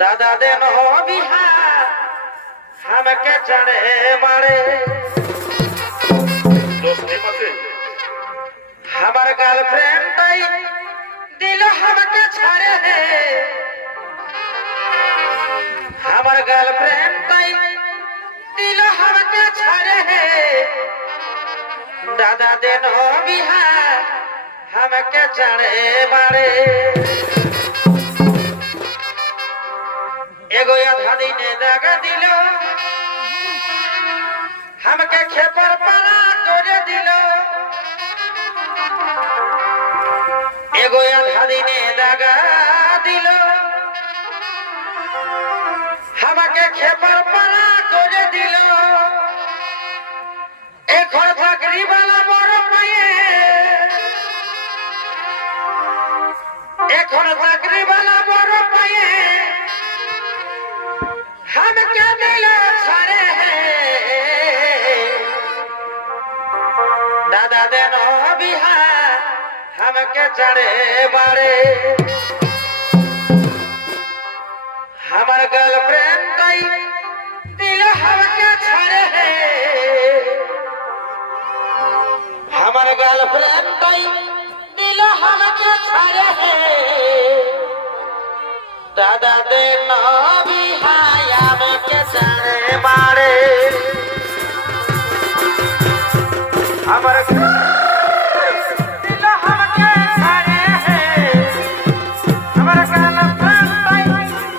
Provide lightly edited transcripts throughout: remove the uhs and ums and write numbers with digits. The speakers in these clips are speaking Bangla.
दादा दिन हो बिहार हमके चढ़े मारे हमार गर्लफ्रेंड दिल हमके छाड़े है हमार गर्लफ्रेंड दिल हमके छाड़े है दादा दिन हो बिहार हमके चढ़े मारे एगो आधा दिन दग दिलो हमके खेपर पड़ा तोड़े दिलो एगो आधा दिन दग दिलो हमके खेपर पड़ा तोड़े दिलो एक और चाकरी वाला मोर पाए एक और चाकरी वाला मोर पाए हम क्या दिल छाड़े हैं दादा देनो बिहार हम के चढ़े मारे हमार गर्लफ्रेंड दिल हम के छाड़े हैं हमार गर्लफ्रेंड दिल हम के छाड़े हैं दादा देनो बिहार चढ़े मारे हमार दिल हमके छाड़े हैं हमार गर्लफ्रेंड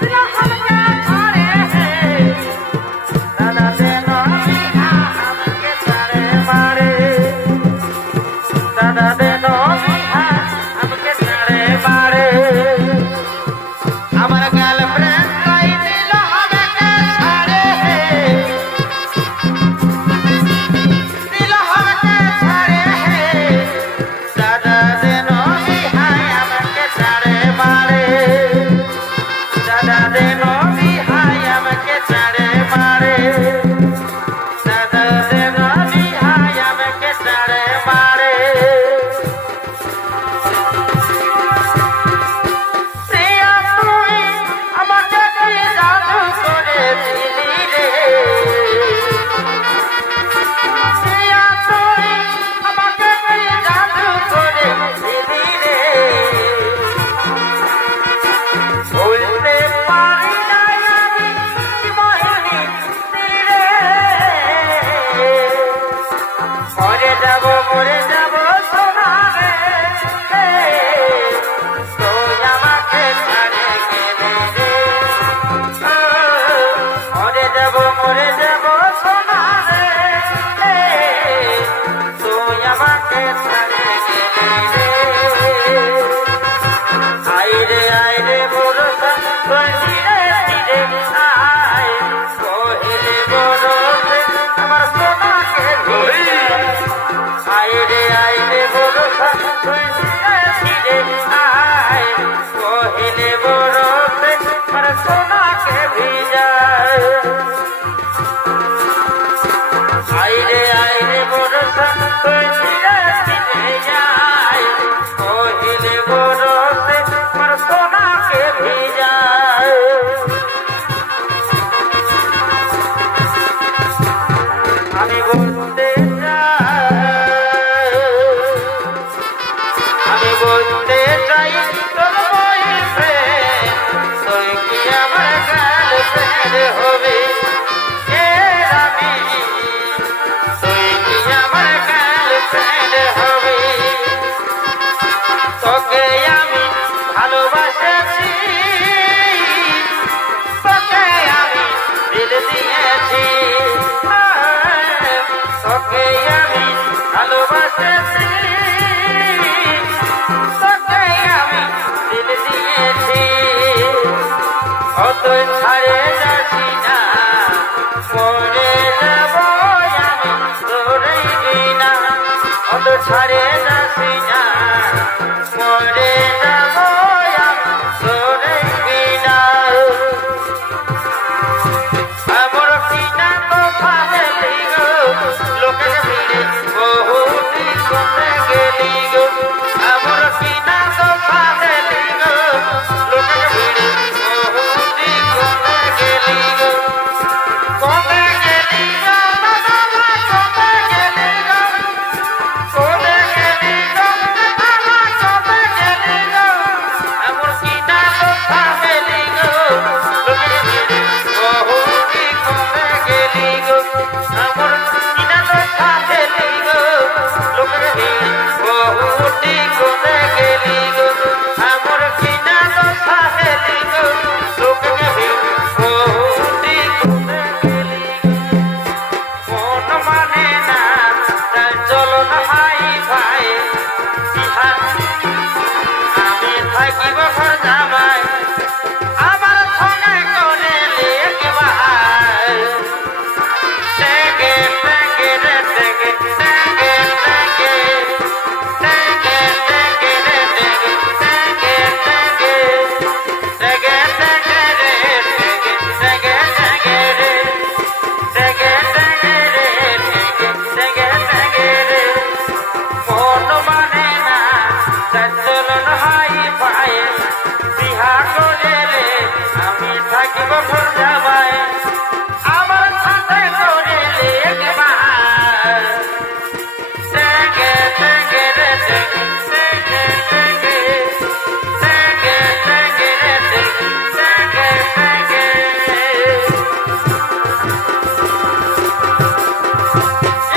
दिल हमके छाड़े हैं दादा देनो बिहार हमके चढ़े मारे दादा देनो बिहार हमके चढ़े मारे हमार गर्लफ्रेंड छाड़े नसीना मोरे नमोया सोरे बिना अमर सीना तो फादे लिगो लोक के बहुत कोते गेली गो अमर सीना तो फादे लिगो लोक के बहुत যখন যাবাই আমার সাথে করিলে একবার টেকে টেকে রে টেকে টেকে টেকে টেকে টেকে রে টেকে টেকে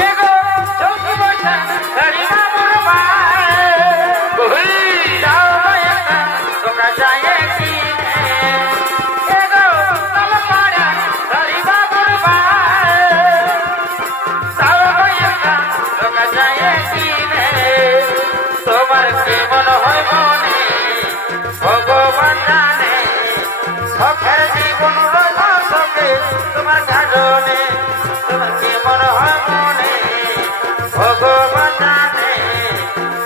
এগো চৌকি বসা ধরি মামুর ভাই যাও একটা তোকা যায় কি এগো তল পাড়া ধরি মামুর ভাই যাও একটা তোকা যায় কি তোমার কি মনে হয় মনে ভগবান জানে সখের জীবন রইল সখে তোমার কারণে তোমার কি মনে হয় মনে ভগবান জানে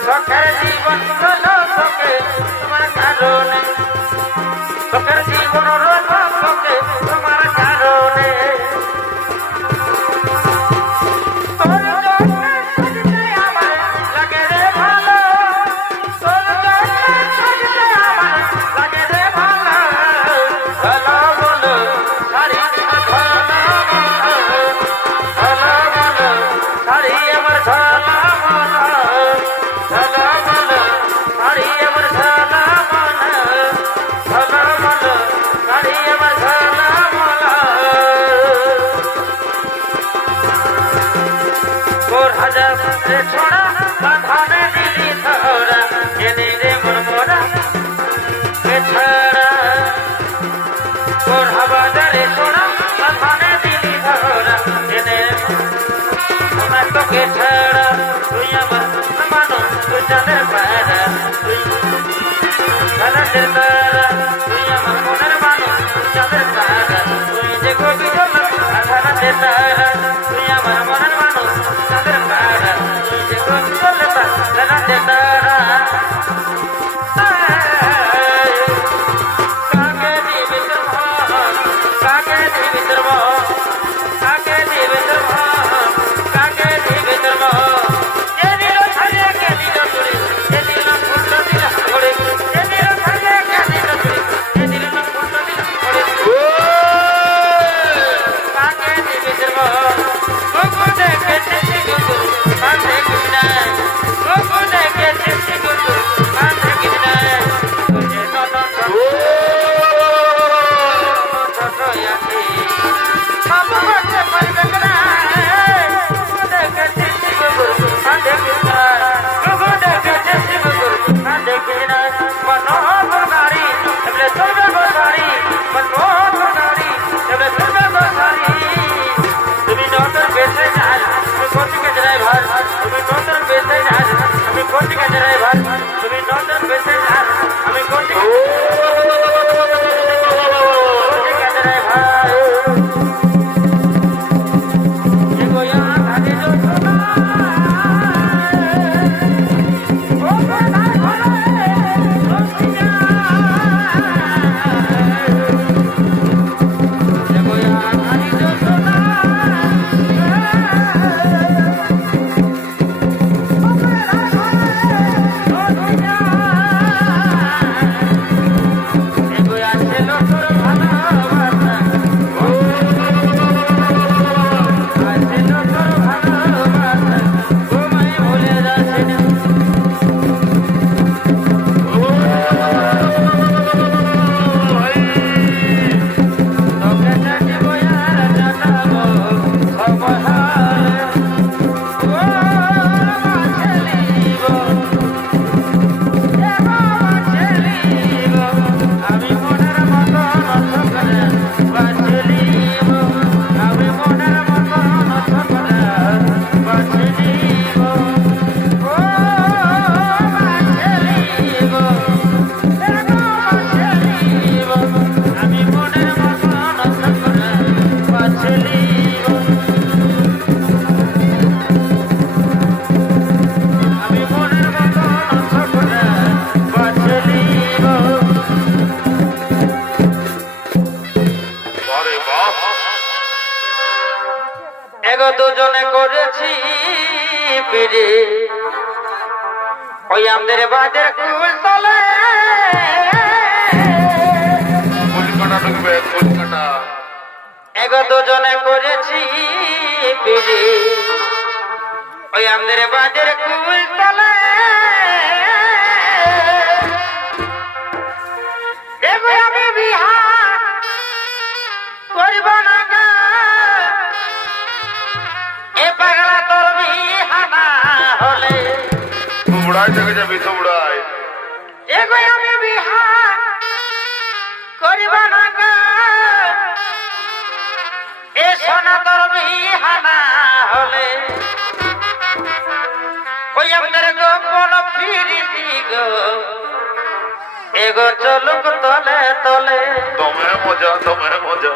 সখের জীবন রইল সখে তোমার কারণে সখের জীবন রইল সখে তোমার কারণে তোর জন্য সাজতে আমার লাগে রে ভালো তোর জন্য সাজতে আমার লাগে রে ভালো ভালো বলো সারি ভালো বলো ভালো বলো সারি আমার ভালো বলো ভালো বলো সারি আমার ভালো বলো ভালো বলো সারি আমার ভালো বলো তোর হাজার রে ছোড়া বাঁধানে দিলি ধরা এনে রে মোর মোরা এ ছাড়া তোর হাবাদারে ছোড়া বাঁধানে দিলি ধরা এনে আমার তোকে ছাড়া তুই আমার মানুষ তুই জানের পাড়া তুই জানের তারা তুই আমার মনের মানুষ তুই জানের পাড়া তুই যে কবি আধারাতে তারা তুই আমার মনের মানুষ জানের পাড়া তুই যে কবি আধারাতে তারা কাকে দিবি তোর মন কাকে দিবি তোর মন কাকে দিবি তোর মন কাকে দিবি তোর মন কে দিল ছাড়ে কে দিল চুরি কে দিল ফুল দিল ঘরে কে দিল ছাড়ে কে দিল চুরি কে দিল ফুল দিল ঘরে কাকে দিবি তোর মন কোকো দেখে চিঠি গুরু কাছে কিনা কোকো দেখে চিঠি গুরু কাছে কিনা তুঝে নন ছোটয়াছি বাবু বসে পারবে না কোকো দেখে চিঠি গুরু কাছে কিনা কোকো দেখে চিঠি গুরু কাছে কিনা মনোহর গাড়ি এমলে চলবে গোসারি মনোহর গাড়ি এমলে চলবে গোসারি তুমি নতুন বেসে যাস তুমি কোচিকে ড্রাইভার তুমি নতুন বেসে যাস আমি কোচিকে ড্রাইভার তুমি নতুন বেসে যাস আমি কোচিকে ড্রাইভার এগো यहाँ धागे जो सोना ओ सोना घोड़े सोनिया एगो यहाँ धागे जो सोना এগো দুজনে করেছি পিড়ে ওই আমাদের বাজার কুল তলে কলিকাতা ঢুকবে কলকাতা এগো দুজনে করেছি বিড়ি ওই আমাদের বাজের কুল তলে এগো আমি বিহা করিব না গা এ পাগলা তোর বিহানা হলে তোমরাই থেকে যাবি তোমরাই এগো আমি বিহা করিব না গা এ সোনা তোর বিহানা হলে ওই আমাদের গোপন ফিরিতি গো এগো চলুক তলে তলে তোমার মজা